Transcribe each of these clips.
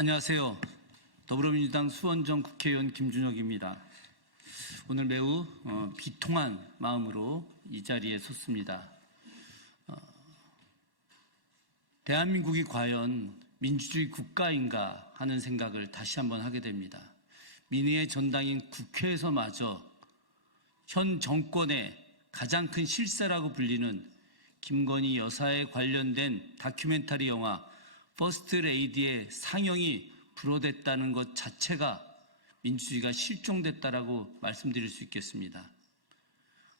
안녕하세요. 더불어민주당 수원정 국회의원 김준혁입니다. 오늘 매우 비통한 마음으로 이 자리에 섰습니다. 대한민국이 과연 민주주의 국가인가 하는 생각을 다시 한번 하게 됩니다. 민의의 전당인 국회에서마저 현 정권의 가장 큰 실세라고 불리는 김건희 여사에 관련된 다큐멘터리 영화 퍼스트 레이디의 상영이 불허됐다는 것 자체가 민주주의가 실종됐다라고 말씀드릴 수 있겠습니다.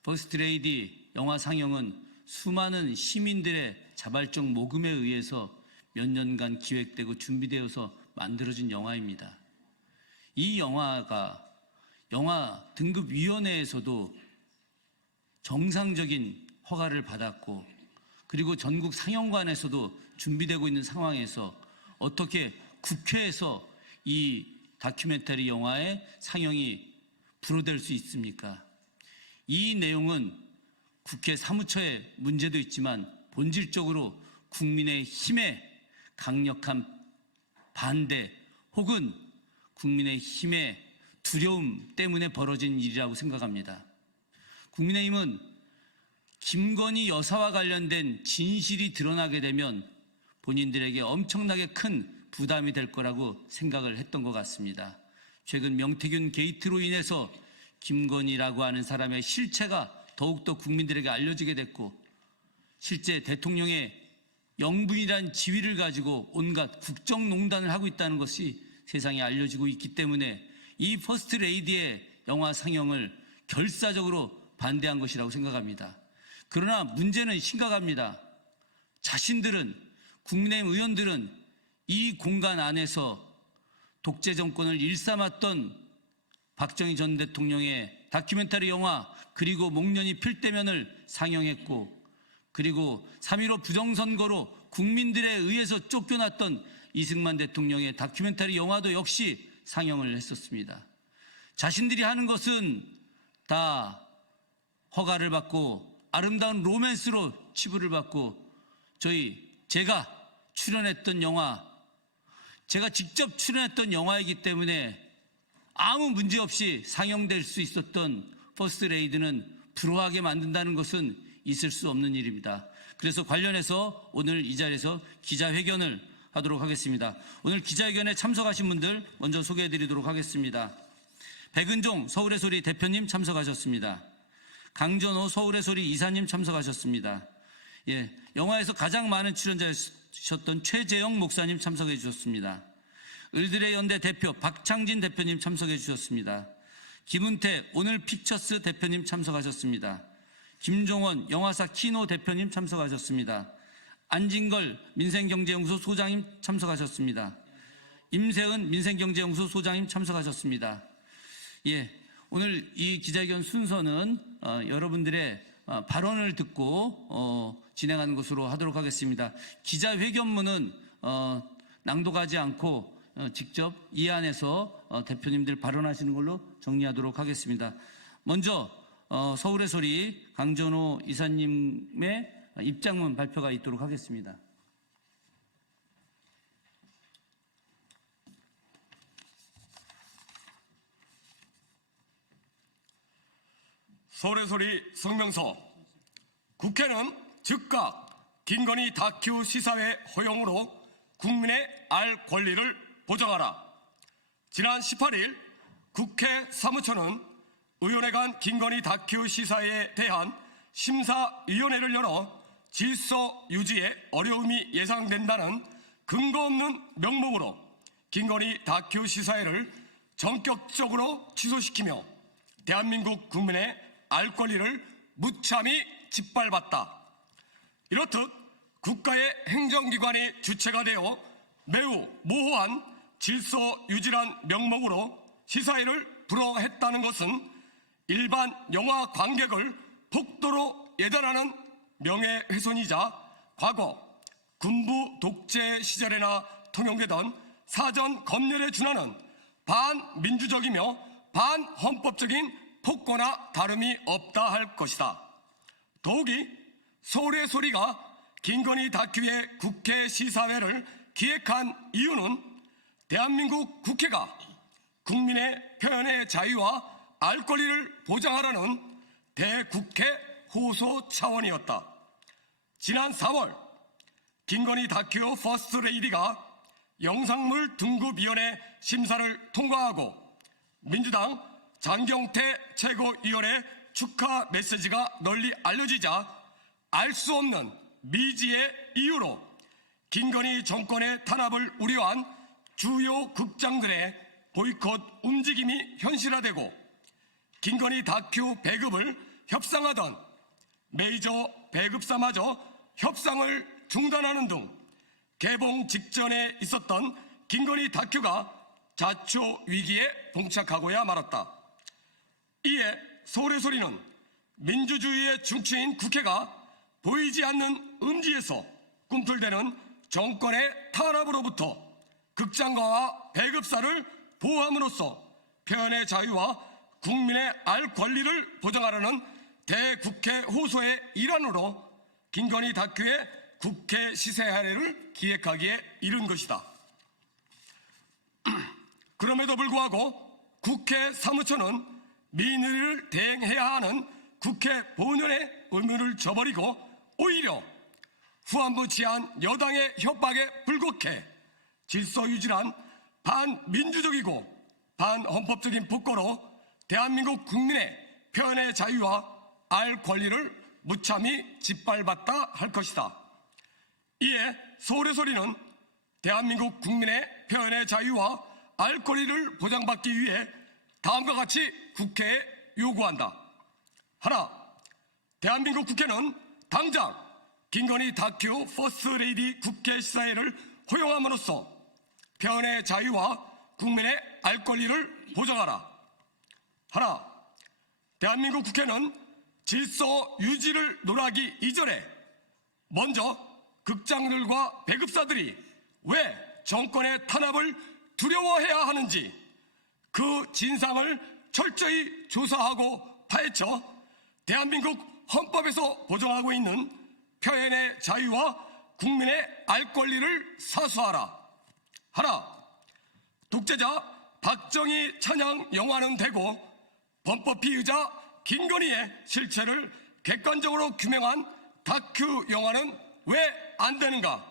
퍼스트 레이디 영화 상영은 수많은 시민들의 자발적 모금에 의해서 몇 년간 기획되고 준비되어서 만들어진 영화입니다. 이 영화가 영화 등급위원회에서도 정상적인 허가를 받았고, 그리고 전국 상영관에서도 준비되고 있는 상황에서 어떻게 국회에서 이 다큐멘터리 영화의 상영이 불허될 수 있습니까? 이 내용은 국회 사무처의 문제도 있지만 본질적으로 국민의 힘에 강력한 반대 혹은 국민의 힘의 두려움 때문에 벌어진 일이라고 생각합니다. 국민의힘은 김건희 여사와 관련된 진실이 드러나게 되면 본인들에게 엄청나게 큰 부담이 될 거라고 생각을 했던 것 같습니다. 최근 명태균 게이트로 인해서 김건희라고 하는 사람의 실체가 더욱더 국민들에게 알려지게 됐고, 실제 대통령의 영분이란 지위를 가지고 온갖 국정농단을 하고 있다는 것이 세상에 알려지고 있기 때문에 이 퍼스트 레이디의 영화 상영을 결사적으로 반대한 것이라고 생각합니다. 그러나 문제는 심각합니다. 자신들은, 국민의힘 의원들은 이 공간 안에서 독재 정권을 일삼았던 박정희 전 대통령의 다큐멘터리 영화, 그리고 목련이 필대면을 상영했고, 그리고 3.15 부정선거로 국민들에 의해서 쫓겨났던 이승만 대통령의 다큐멘터리 영화도 역시 상영을 했었습니다. 자신들이 하는 것은 다 허가를 받고 아름다운 로맨스로 치부를 받고, 제가 출연했던 영화, 제가 직접 출연했던 영화이기 때문에 아무 문제 없이 상영될 수 있었던 퍼스트 레이디는 불허하게 만든다는 것은 있을 수 없는 일입니다. 그래서 관련해서 오늘 이 자리에서 기자회견을 하도록 하겠습니다. 오늘 기자회견에 참석하신 분들 먼저 소개해드리도록 하겠습니다. 백은종 서울의 소리 대표님 참석하셨습니다. 강전호 서울의 소리 이사님 참석하셨습니다. 영화에서 가장 많은 출연자셨던 최재영 목사님 참석해 주셨습니다. 을들의 연대 대표 박창진 대표님 참석해 주셨습니다. 김은태 오늘 픽처스 대표님 참석하셨습니다. 김종원 영화사 키노 대표님 참석하셨습니다. 안진걸 민생경제연구소 소장님 참석하셨습니다. 임세은 민생경제연구소 소장님 참석하셨습니다. 오늘 이 기자회견 순서는 여러분들의 발언을 듣고 진행하는 것으로 하도록 하겠습니다. 기자회견문은 낭독하지 않고 직접 이 안에서 대표님들 발언하시는 걸로 정리하도록 하겠습니다. 먼저 서울의 소리 강전호 이사님의 입장문 발표가 있도록 하겠습니다. 서울의 소리 성명서. 국회는 즉각 김건희 다큐 시사회 허용으로 국민의 알 권리를 보장하라. 지난 18일 국회 사무처는 의원회 간 김건희 다큐 시사회에 대한 심사위원회를 열어 질서 유지에 어려움이 예상된다는 근거 없는 명목으로 김건희 다큐 시사회를 전격적으로 취소시키며 대한민국 국민의 알 권리를 무참히 짓밟았다. 이렇듯 국가의 행정기관이 주체가 되어 매우 모호한 질서 유지란 명목으로 시사회를 불허했다는 것은 일반 영화 관객을 폭도로 예단하는 명예훼손이자 과거 군부 독재 시절에나 통용되던 사전 검열에 준하는 반민주적이며 반헌법적인 폭거나 다름이 없다 할 것이다. 더욱이 서울의 소리가 김건희 다큐의 국회 시사회를 기획한 이유는 대한민국 국회가 국민의 표현의 자유와 알 권리를 보장하라는 대국회 호소 차원이었다. 지난 4월 김건희 다큐 퍼스트 레이디가 영상물 등급위원회 심사를 통과하고 민주당 장경태 최고위원의 축하 메시지가 널리 알려지자 알 수 없는 미지의 이유로 김건희 정권의 탄압을 우려한 주요 극장들의 보이콧 움직임이 현실화되고 김건희 다큐 배급을 협상하던 메이저 배급사마저 협상을 중단하는 등 개봉 직전에 있었던 김건희 다큐가 자초 위기에 봉착하고야 말았다. 이에 서울의 소리는 민주주의의 중추인 국회가 보이지 않는 음지에서 꿈틀대는 정권의 탄압으로부터 극장가와 배급사를 보호함으로써 표현의 자유와 국민의 알 권리를 보장하라는 대국회 호소의 일환으로 김건희 다큐의 국회 시사회를 기획하기에 이른 것이다. 그럼에도 불구하고 국회 사무처는 민의를 대행해야 하는 국회 본연의 의무를 저버리고 오히려 후한부 치한 여당의 협박에 불국해 질서 유지란 반민주적이고 반헌법적인 폭거로 대한민국 국민의 표현의 자유와 알 권리를 무참히 짓밟았다 할 것이다. 이에 서울의 소리는 대한민국 국민의 표현의 자유와 알 권리를 보장받기 위해 다음과 같이 국회에 요구한다. 하나, 대한민국 국회는 당장 김건희 다큐 퍼스트 레이디 국회 시사회를 허용함으로써 표현의 자유와 국민의 알 권리를 보장하라. 하나, 대한민국 국회는 질서 유지를 논하기 이전에 먼저 극장들과 배급사들이 왜 정권의 탄압을 두려워해야 하는지 그 진상을 철저히 조사하고 파헤쳐 대한민국 헌법에서 보장하고 있는 표현의 자유와 국민의 알 권리를 사수하라. 하나, 독재자 박정희 찬양 영화는 되고 범법 피의자 김건희의 실체를 객관적으로 규명한 다큐 영화는 왜 안 되는가?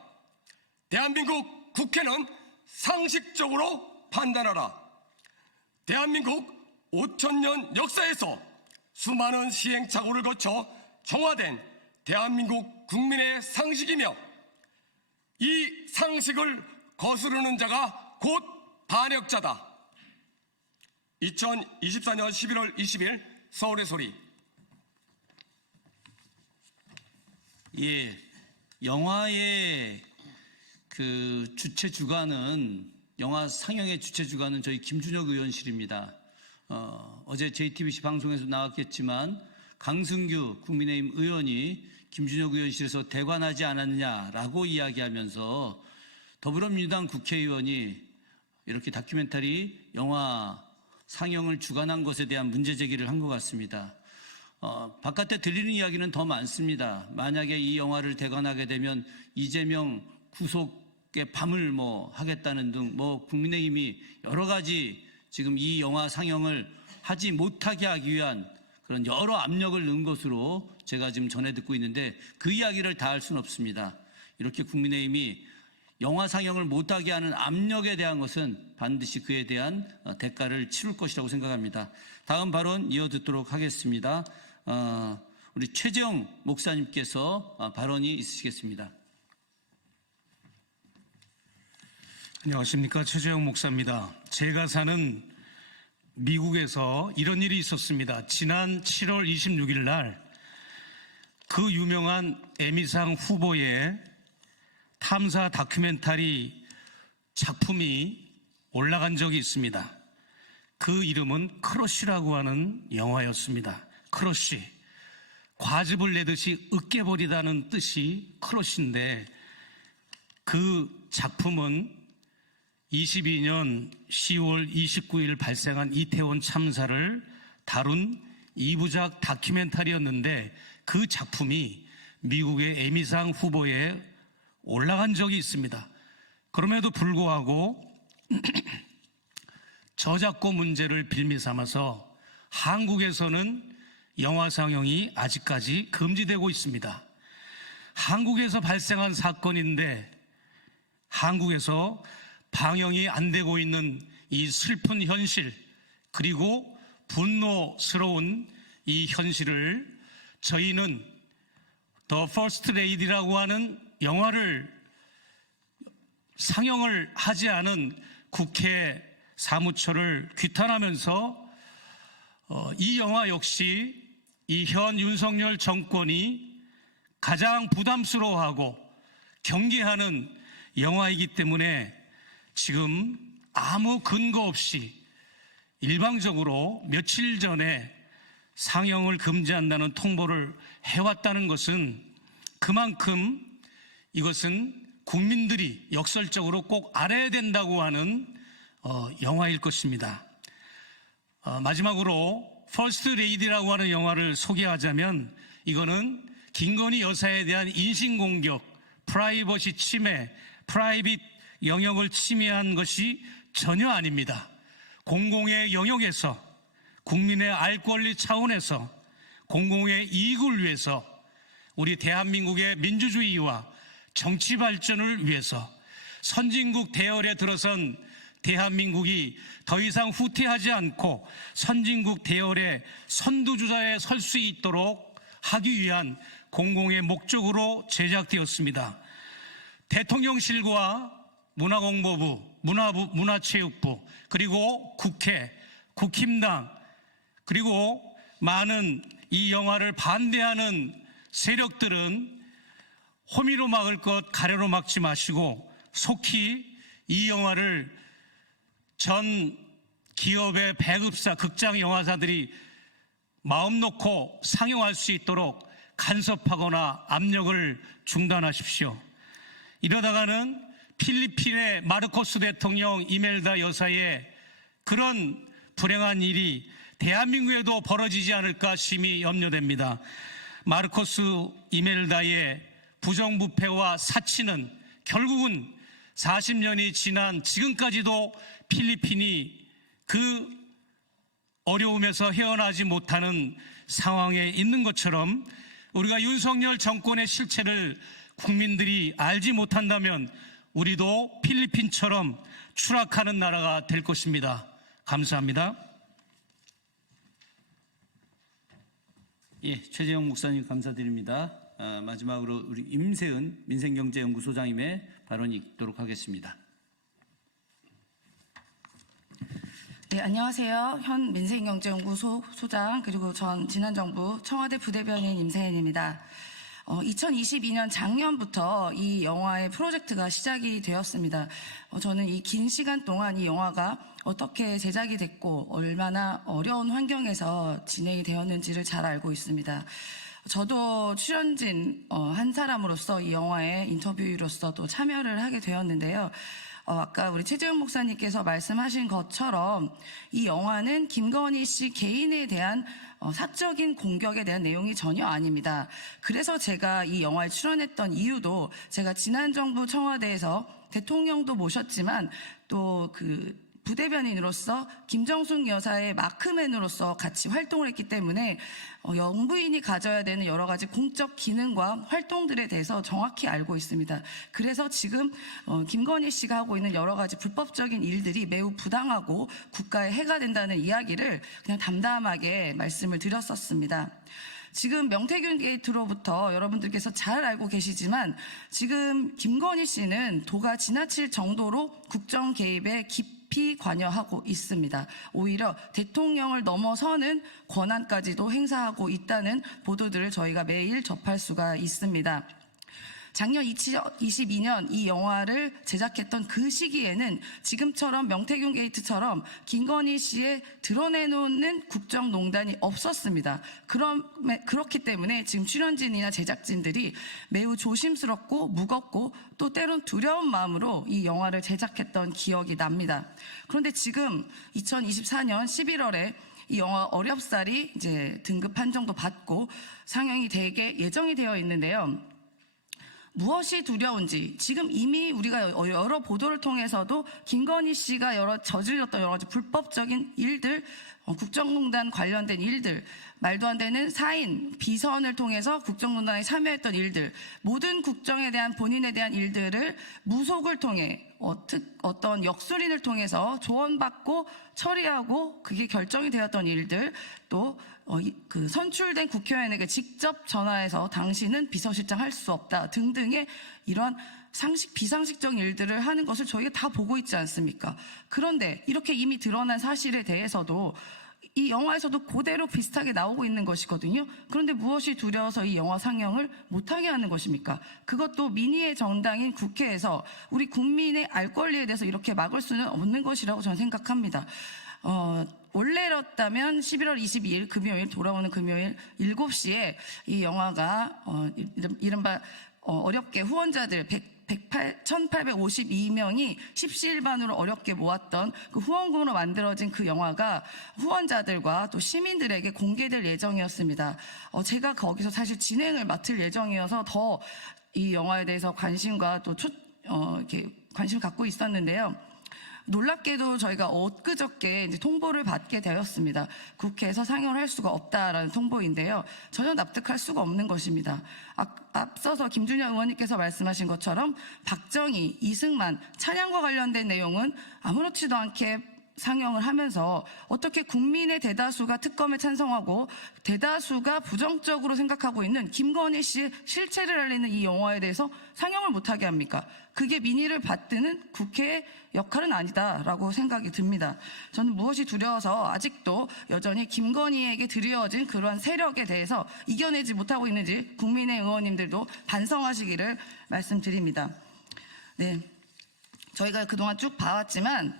대한민국 국회는 상식적으로 판단하라. 대한민국 5,000년 역사에서 수많은 시행착오를 거쳐 정화된 대한민국 국민의 상식이며 이 상식을 거스르는 자가 곧 반역자다. 2024년 11월 20일 서울의 소리. 예, 영화의 그 주최 주관은 영화 상영의 주최 주관은 저희 김준혁 의원실입니다. 어제 JTBC 방송에서 나왔겠지만 강승규 국민의힘 의원이 김준혁 의원실에서 대관하지 않았느냐라고 이야기하면서 더불어민주당 국회의원이 이렇게 다큐멘터리 영화 상영을 주관한 것에 대한 문제 제기를 한 것 같습니다. 바깥에 들리는 이야기는 더 많습니다. 만약에 이 영화를 대관하게 되면 이재명 구속의 밤을 하겠다는 등 국민의힘이 여러 가지 지금 이 영화 상영을 하지 못하게 하기 위한 그런 여러 압력을 넣은 것으로 제가 지금 전해 듣고 있는데 그 이야기를 다 할 수는 없습니다. 이렇게 국민의힘이 영화 상영을 못하게 하는 압력에 대한 것은 반드시 그에 대한 대가를 치를 것이라고 생각합니다. 다음 발언 이어듣도록 하겠습니다. 우리 최재형 목사님께서 발언이 있으시겠습니다. 안녕하십니까. 최재형 목사입니다. 제가 사는 미국에서 이런 일이 있었습니다. 지난 7월 26일 날 그 유명한 에미상 후보의 탐사 다큐멘터리 작품이 올라간 적이 있습니다. 그 이름은 크러쉬라고 하는 영화였습니다. 크러쉬. 과즙을 내듯이 으깨버리다는 뜻이 크러쉬인데 그 작품은 22년 10월 29일 발생한 이태원 참사를 다룬 2부작 다큐멘터리였는데 그 작품이 미국의 에미상 후보에 올라간 적이 있습니다. 그럼에도 불구하고 저작권 문제를 빌미 삼아서 한국에서는 영화 상영이 아직까지 금지되고 있습니다. 한국에서 발생한 사건인데 한국에서 방영이 안 되고 있는 이 슬픈 현실, 그리고 분노스러운 이 현실을 저희는 더 퍼스트 레이디라고 하는 영화를 상영을 하지 않은 국회 사무처를 규탄하면서 이 영화 역시 이 현 윤석열 정권이 가장 부담스러워하고 경계하는 영화이기 때문에 지금 아무 근거 없이 일방적으로 며칠 전에 상영을 금지한다는 통보를 해왔다는 것은 그만큼 이것은 국민들이 역설적으로 꼭 알아야 된다고 하는 영화일 것입니다. 마지막으로 퍼스트 레이디라고 하는 영화를 소개하자면 이거는 김건희 여사에 대한 인신공격, 프라이버시 침해, 프라이빗 영역을 침해한 것이 전혀 아닙니다. 공공의 영역에서 국민의 알 권리 차원에서 공공의 이익을 위해서 우리 대한민국의 민주주의와 정치 발전을 위해서 선진국 대열에 들어선 대한민국이 더 이상 후퇴하지 않고 선진국 대열의 선두주자에 설 수 있도록 하기 위한 공공의 목적으로 제작되었습니다. 대통령실과 문화공보부, 문화체육부, 그리고 국회, 국힘당, 그리고 많은 이 영화를 반대하는 세력들은 호미로 막을 것 가래로 막지 마시고 속히 이 영화를 전 기업의 배급사, 극장 영화사들이 마음 놓고 상영할 수 있도록 간섭하거나 압력을 중단하십시오. 이러다가는 필리핀의 마르코스 대통령 이멜다 여사의 그런 불행한 일이 대한민국에도 벌어지지 않을까 심히 염려됩니다. 마르코스 이멜다의 부정부패와 사치는 결국은 40년이 지난 지금까지도 필리핀이 그 어려움에서 헤어나지 못하는 상황에 있는 것처럼 우리가 윤석열 정권의 실체를 국민들이 알지 못한다면 우리도 필리핀처럼 추락하는 나라가 될 것입니다. 감사합니다. 예, 최재형 목사님 감사드립니다. 마지막으로 우리 임세은 민생경제연구소장님의 발언이 있도록 하겠습니다. 네, 안녕하세요. 현 민생경제연구소 소장 그리고 전 지난정부 청와대 부대변인 임세은입니다. 2022년 작년부터 이 영화의 프로젝트가 시작이 되었습니다. 저는 이 긴 시간 동안 이 영화가 어떻게 제작이 됐고 얼마나 어려운 환경에서 진행이 되었는지를 잘 알고 있습니다. 저도 출연진 한 사람으로서 이 영화에 인터뷰로서 또 참여를 하게 되었는데요. 아까 우리 최재형 목사님께서 말씀하신 것처럼 이 영화는 김건희 씨 개인에 대한 사적인 공격에 대한 내용이 전혀 아닙니다. 그래서 제가 이 영화에 출연했던 이유도 제가 지난 정부 청와대에서 대통령도 모셨지만 또 그 부대변인으로서 김정숙 여사의 마크맨으로서 같이 활동을 했기 때문에 영부인이 가져야 되는 여러 가지 공적 기능과 활동들에 대해서 정확히 알고 있습니다. 그래서 지금 김건희 씨가 하고 있는 여러 가지 불법적인 일들이 매우 부당하고 국가에 해가 된다는 이야기를 그냥 담담하게 말씀을 드렸었습니다. 지금 명태균 게이트로부터 여러분들께서 잘 알고 계시지만 지금 김건희 씨는 도가 지나칠 정도로 국정 개입에 깊이 관여하고 있습니다. 오히려 대통령을 넘어서는 권한까지도 행사하고 있다는 보도들을 저희가 매일 접할 수가 있습니다. 작년 2022년 이 영화를 제작했던 그 시기에는 지금처럼 명태균 게이트처럼 김건희 씨의 드러내놓는 국정농단이 없었습니다. 그렇기 때문에 지금 출연진이나 제작진들이 매우 조심스럽고 무겁고 또 때론 두려운 마음으로 이 영화를 제작했던 기억이 납니다. 그런데 지금 2024년 11월에 이 영화 어렵사리 이제 등급 판정도 받고 상영이 예정이 되어 있는데요. 무엇이 두려운지 지금 이미 우리가 여러 보도를 통해서도 김건희 씨가 저질렀던 여러 가지 불법적인 일들, 국정농단 관련된 일들, 말도 안 되는 사인, 비선을 통해서 국정농단에 참여했던 일들, 모든 국정에 대한 본인에 대한 일들을 무속을 통해 어떤 역술인을 통해서 조언받고 처리하고 그게 결정이 되었던 일들, 또 그 선출된 국회의원에게 직접 전화해서 당신은 비서실장 할 수 없다 등등의 이러한 비상식적인 일들을 하는 것을 저희가 다 보고 있지 않습니까? 그런데 이렇게 이미 드러난 사실에 대해서도 이 영화에서도 그대로 비슷하게 나오고 있는 것이거든요. 그런데 무엇이 두려워서 이 영화 상영을 못하게 하는 것입니까? 그것도 민의의 정당인 국회에서 우리 국민의 알 권리에 대해서 이렇게 막을 수는 없는 것이라고 저는 생각합니다. 원래였다면 11월 22일 금요일 돌아오는 금요일 7시에 이 영화가 이른바 어렵게 후원자들 1852명이 십시일반으로 어렵게 모았던 그 후원금으로 만들어진 그 영화가 후원자들과 또 시민들에게 공개될 예정이었습니다. 제가 거기서 사실 진행을 맡을 예정이어서 더 이 영화에 대해서 관심과 또 이렇게 관심을 갖고 있었는데요. 놀랍게도 저희가 엊그저께 이제 통보를 받게 되었습니다. 국회에서 상영을 할 수가 없다라는 통보인데요. 전혀 납득할 수가 없는 것입니다. 앞서서 김준영 의원님께서 말씀하신 것처럼 박정희, 이승만, 찬양과 관련된 내용은 아무렇지도 않게 상영을 하면서 어떻게 국민의 대다수가 특검에 찬성하고 대다수가 부정적으로 생각하고 있는 김건희 씨의 실체를 알리는 이 영화에 대해서 상영을 못하게 합니까? 그게 민의를 받드는 국회의 역할은 아니다라고 생각이 듭니다. 저는 무엇이 두려워서 아직도 여전히 김건희에게 드리워진 그러한 세력에 대해서 이겨내지 못하고 있는지 국민의 의원님들도 반성하시기를 말씀드립니다. 네, 저희가 그동안 쭉 봐왔지만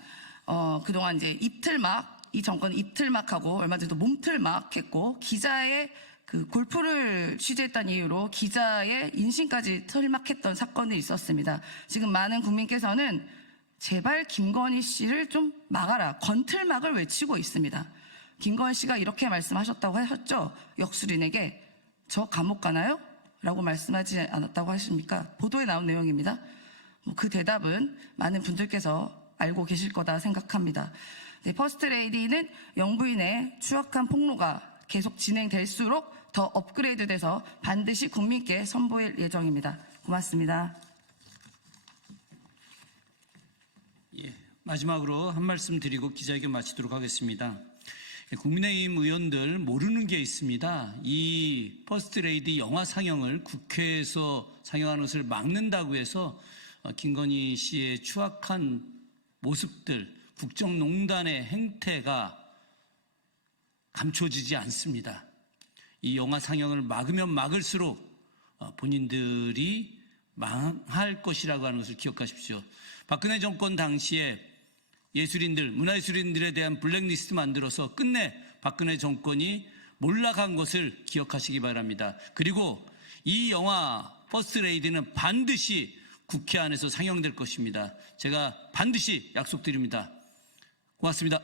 그동안 이제 입틀막, 이 정권은 입틀막하고 얼마 전에도 몸틀막 했고 기자의 그 골프를 취재했다는 이유로 기자의 인신까지 틀막했던 사건이 있었습니다. 지금 많은 국민께서는 제발 김건희 씨를 좀 막아라, 건틀막을 외치고 있습니다. 김건희 씨가 이렇게 말씀하셨다고 하셨죠? 역술인에게 저 감옥 가나요? 라고 말씀하지 않았다고 하십니까? 보도에 나온 내용입니다. 그 대답은 많은 분들께서 알고 계실 거다 생각합니다. 네, 퍼스트레이디는 영부인의 추악한 폭로가 계속 진행될수록 더 업그레이드돼서 반드시 국민께 선보일 예정입니다. 고맙습니다. 예, 마지막으로 한 말씀 드리고 기자회견 마치도록 하겠습니다. 국민의힘 의원들 모르는 게 있습니다. 이 퍼스트레이디 영화 상영을 국회에서 상영하는 것을 막는다고 해서 김건희 씨의 추악한 모습들, 국정농단의 행태가 감춰지지 않습니다. 이 영화 상영을 막으면 막을수록 본인들이 망할 것이라고 하는 것을 기억하십시오. 박근혜 정권 당시에 예술인들, 문화예술인들에 대한 블랙리스트 만들어서 끝내 박근혜 정권이 몰락한 것을 기억하시기 바랍니다. 그리고 이 영화 퍼스트레이디는 반드시 국회 안에서 상영될 것입니다. 제가 반드시 약속드립니다. 고맙습니다.